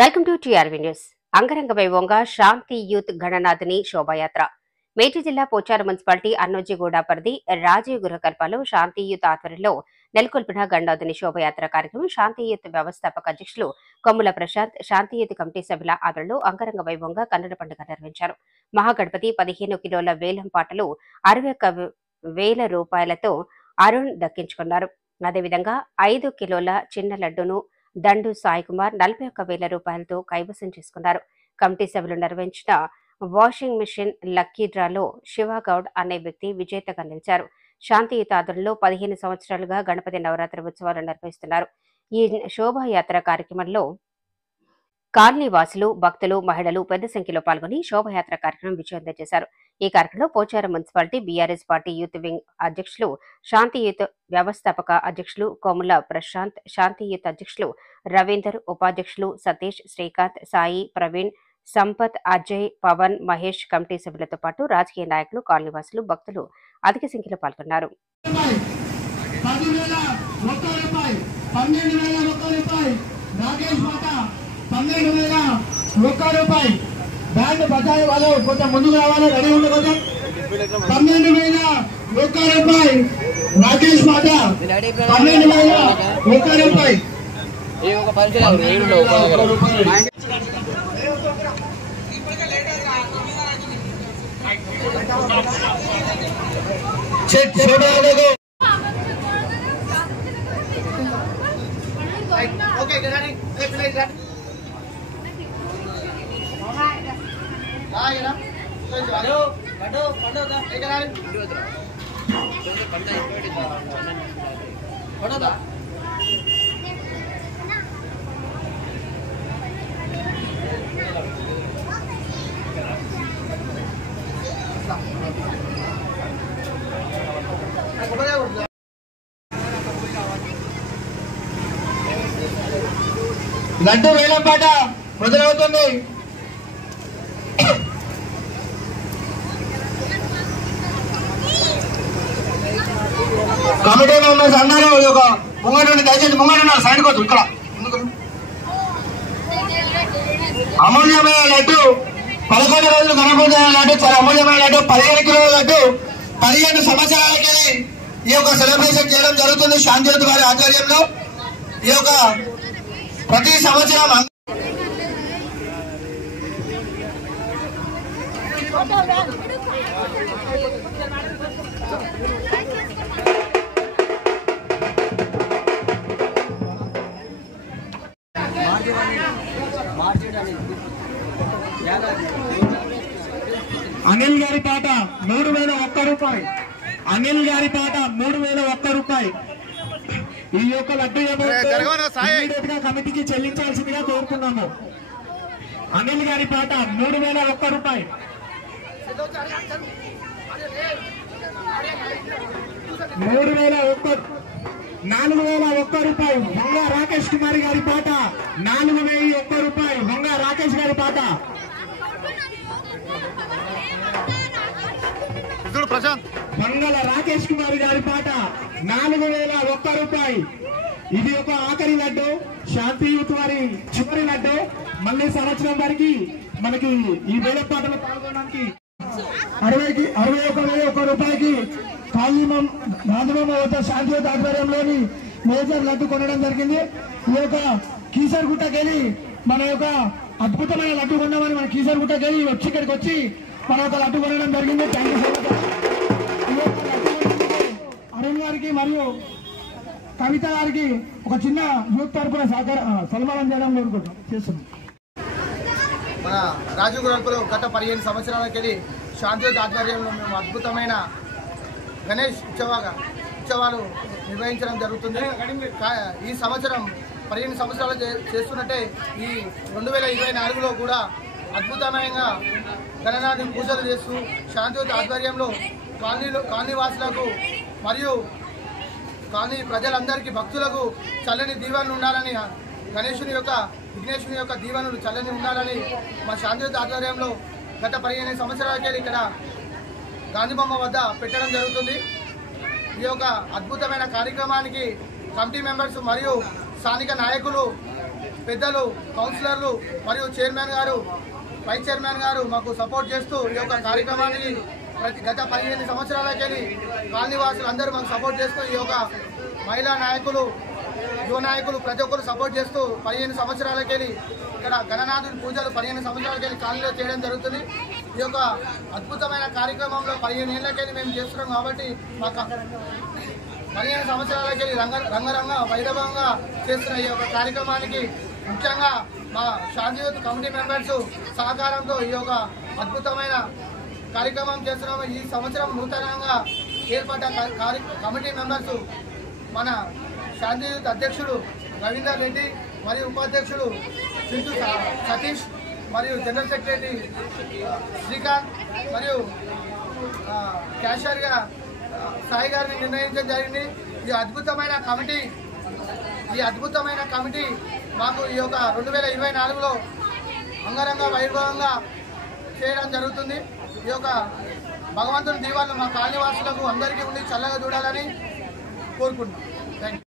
Welcome to TRV news. అంగరంగ వైభవంగా శాంతి youth గణనాథిని శోభాయాత్ర. మేడ్చల్ జిల్లా పోచారం మున్సిపాలిటీ అన్నోజిగూడ పరిధి రాజీవ్ గృహకల్పలో శాంతి యూత్ ఆధ్వర్యంలో నెలకొల్పిన గణనాథిని శోభాయాత్ర కార్యక్రమం శాంతి యూత్ వ్యవస్థాపక అధ్యక్షులు కొమ్ముల ప్రశాంత్, శాంతి యూత్ కమిటీ సభ్యుల ఆధ్వర్యంలో అంగరంగ వైభవంగా కన్నుల పండుగ నిర్వహించారు. మహాగణపతి 15 కిలోల వేలం పాటలు 61,000 రూపాయలతో అరుణ్ దక్కించుకున్నారు. అదేవిధంగా 5 కిలోల చిన్న లడ్డూను దండు సాయి కుమార్ 41,000 రూపాయలతో కైవసం చేసుకున్నారు. కమిటీ సభ్యులు నిర్వహించిన వాషింగ్ మిషన్ లక్కీ డ్రాలో శివగౌడ్ అనే వ్యక్తి విజేతగా నిలిచారు. శాంతియుత ఆధ్వర్యంలో 15 సంవత్సరాలుగా గణపతి నవరాత్రి ఉత్సవాలు నిర్వహిస్తున్నారు. ఈ శోభాయాత్ర కార్యక్రమంలో కాలనీ వాసులు, భక్తులు, మహిళలు పెద్ద సంఖ్యలో పాల్గొని శోభాయాత్ర కార్యక్రమం విజయవంతం చేశారు. ఈ కార్యక్రమంలో Pocharam municipality BRS party youth wing అధ్యక్షులు, శాంతి యూత్ వ్యవస్థాపక అధ్యక్షులు కొమ్ముల ప్రశాంత్, శాంతి యూత్ అధ్యక్షులు రవీందర్, ఉపాధ్యక్షులు సతీష్, శ్రీకాంత్, సాయి, ప్రవీణ్, సంపత్, అజయ్, పవన్, మహేష్, కమిటీ సభ్యులతో పాటు రాజకీయ నాయకులు, కాలనీవాసులు, భక్తులు అధిక సంఖ్యలో పాల్గొన్నారు. బ్యాండ్ బజాయి వాళ్ళు కొంచెం ముందుకు రావాలి, రెడీ ఉండే కొంచెం 12,001 రూపాయి రాకేష్ మాట 12,001 రూపాయి. లడ్డు వేలం పాట మొదలవుతుంది. కమిటీ మెంబర్స్ అందరూ ఒక ముంగడు దయచేసి ముంగడున్నారు, సైడ్కి వద్దు, ఇక్కడ అమూల్యమైన లడ్డు 11 రోజులు గణపతి లడ్డు, చాలా అమూల్యమైన లడ్డు 15 కిలోల లడ్డు 15 సంవత్సరాలకి ఈ యొక్క సెలబ్రేషన్ చేయడం జరుగుతుంది. శాంతియుత్ గారి ఆధ్వర్యంలో ఈ యొక్క ప్రతి సంవత్సరం అనిల్ గారి పాట 3,001 రూపాయి. అనిల్ గారి పాట 3,001 రూపాయి. ఈ యొక్క లడ్డు ఇమీడియట్ గా కమిటీకి చెల్లించాల్సిందిగా కోరుకున్నాము. అనిల్ గారి పాట 3,001 రూపాయి. 4,001 రూపాయి. వంగ రాకేష్ కుమార్ గారి పాట 4,001 రూపాయి. వంగ రాకేష్ గారి పాట. వంగల రాకేష్ కుమార్ గారి పాట 4,001 రూపాయి. ఇది ఒక ఆఖరి లడ్డు, శాంతి యూత్ వారి చివరి లడ్డు. మళ్ళీ సంవత్సరం వరకు మనకి ఈ వేల పాటలు పాల్గొనడానికి 61,001 రూపాయికి గాంధీబొమ్మ వద్ద శాంతి యూత్ ఆధ్వర్యంలోని మేజర్ లడ్డు కొనడం జరిగింది. ఈ యొక్క కీసరగుట్టకెళ్ళి మన యొక్క అద్భుతమైన లడ్డు కొన్నామని మన కీసరగుట్టకెళ్ళి వచ్చి ఇక్కడికి వచ్చి మన యొక్క లడ్డు కొనడం జరిగింది. Thank you so much. Arun గారికి మరియు కవిత గారికి ఒక చిన్న యూత్ తరఫున సన్మానం చేయడం చేస్తున్నాం. మన రాజీవ్ గృహలో గత 15 సంవత్సరాలకెళ్ళి శాంతియుత్ ఆధ్వర్యంలో మేము అద్భుతమైన గణేష్ ఉత్సవాలు నిర్వహించడం జరుగుతుంది. ఈ సంవత్సరం 15 సంవత్సరాలు చేస్తున్నట్టే ఈ 2024లో కూడా అద్భుతమైన గణనాథి పూజలు చేస్తూ శాంతియుత్ ఆధ్వర్యంలో కాలనీ వాసులకు మరియు కాలనీ ప్రజలందరికీ, భక్తులకు చల్లని దీవెనలు ఉండాలని, విఘ్నేశ్వరుని యొక్క దీవెనలు చల్లని ఉండాలని మా శాంతియుత్ ఆధ్వర్యంలో గత 15 సంవత్సరాలకే ఇక్కడ గాంధీబొమ్మ వద్ద పెట్టడం జరుగుతుంది. ఈ యొక్క అద్భుతమైన కార్యక్రమానికి కమిటీ మెంబర్స్ మరియు స్థానిక నాయకులు పెద్దలు కౌన్సిలర్లు మరియు చైర్మన్ గారు, వైస్ చైర్మన్ గారు మాకు సపోర్ట్ చేస్తూ ఈ యొక్క కార్యక్రమానికి గత 15 సంవత్సరాలకెళ్ళి కాలనీవాసులు అందరూ మాకు సపోర్ట్ చేస్తూ ఈ యొక్క మహిళా నాయకులు, యువ నాయకులు ప్రతి ఒక్కరు సపోర్ట్ చేస్తూ 15 సంవత్సరాలకెళ్ళి ఇక్కడ గణనాథుని పూజలు 15 సంవత్సరాలకెళ్ళి కాలనీలో చేయడం జరుగుతుంది. ఈ యొక్క అద్భుతమైన కార్యక్రమంలో 15 ఏళ్ళకెళ్ళి మేము చేస్తున్నాం కాబట్టి మాకు 15 సంవత్సరాలకెళ్ళి రంగరంగ వైభవంగా చేస్తున్న ఈ యొక్క కార్యక్రమానికి ముఖ్యంగా మా శాంతియుత కమిటీ మెంబర్స్ సహకారంతో ఈ యొక్క అద్భుతమైన కార్యక్రమం చేస్తున్నాము. ఈ సంవత్సరం నూతనంగా ఏర్పడ్డ కమిటీ మెంబర్స్ మన శాంతియుత అధ్యక్షుడు రవీందర్ రెడ్డి మరియు ఉపాధ్యక్షుడు చింతు సతీష్ మరియు జనరల్ సెక్రటరీ శ్రీకాంత్ మరియు క్యాషియర్గా సాయి గారిని నిర్ణయించడం జరిగింది. ఈ అద్భుతమైన కమిటీ మాకు ఈ యొక్క 2024లో అంగరంగ వైభవంగా చేయడం జరుగుతుంది. ఈ యొక్క భగవంతుని దీవాలను మా కాలనీవాసులకు అందరికీ ఉండి చల్లగా చూడాలని కోరుకుంటున్నాం. Thank you.